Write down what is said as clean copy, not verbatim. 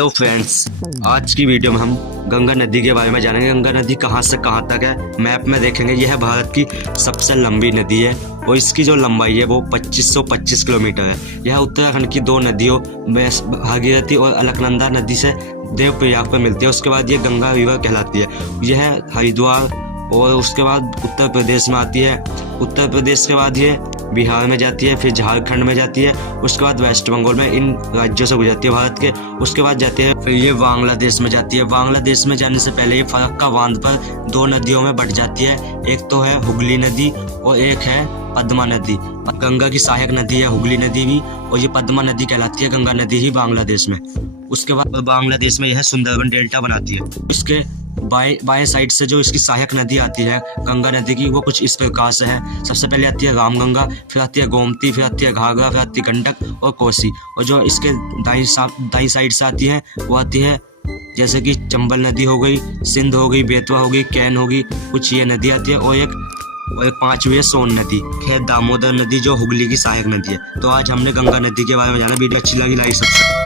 तो फ्रेंड्स, आज की वीडियो में हम गंगा नदी के बारे में जानेंगे। गंगा नदी कहाँ से कहाँ तक है, मैप में देखेंगे। यह भारत की सबसे लंबी नदी है और इसकी जो लंबाई है वो 2525 किलोमीटर है। यह उत्तराखंड की दो नदियों भागीरथी और अलकनंदा नदी से देवप्रयाग पर मिलती है। उसके बाद ये गंगा रिवर कहलाती है। यह हरिद्वार और उसके बाद उत्तर प्रदेश में आती है। उत्तर प्रदेश के बाद ये बिहार में जाती है, फिर झारखंड में जाती है, उसके बाद वेस्ट बंगाल में। इन राज्यों से गुजरती है भारत के। उसके बाद जाती है, फिर ये बांग्लादेश में जाती है। बांग्लादेश में जाने से पहले ये फरक्का बांध पर दो नदियों में बट जाती है। एक तो है हुगली नदी और एक है पद्मा नदी। गंगा की सहायक नदी है हुगली नदी भी, और ये पद्मा नदी कहलाती है गंगा नदी ही बांग्लादेश में। उसके बाद बांग्लादेश में यह सुंदरबन डेल्टा बनाती है। इसके बाएं साइड से जो इसकी सहायक नदी आती है गंगा नदी की, वो कुछ इस प्रकार से है। सबसे पहले आती है रामगंगा, फिर आती है गोमती, फिर आती है घाघरा, फिर आती है गंडक और कोसी। और जो इसके दाई साइड से आती है वो आती है जैसे कि चंबल नदी हो गई, सिंध हो गई, बेतवा हो गई, कैन होगी, कुछ ये नदी आती है। और एक पांचवी है सोन नदी। खैर दामोदर नदी जो हुगली की सहायक नदी है। तो आज हमने गंगा नदी के बारे में जाना। वीडियो अच्छी लगी लाइक सब्सक्राइब।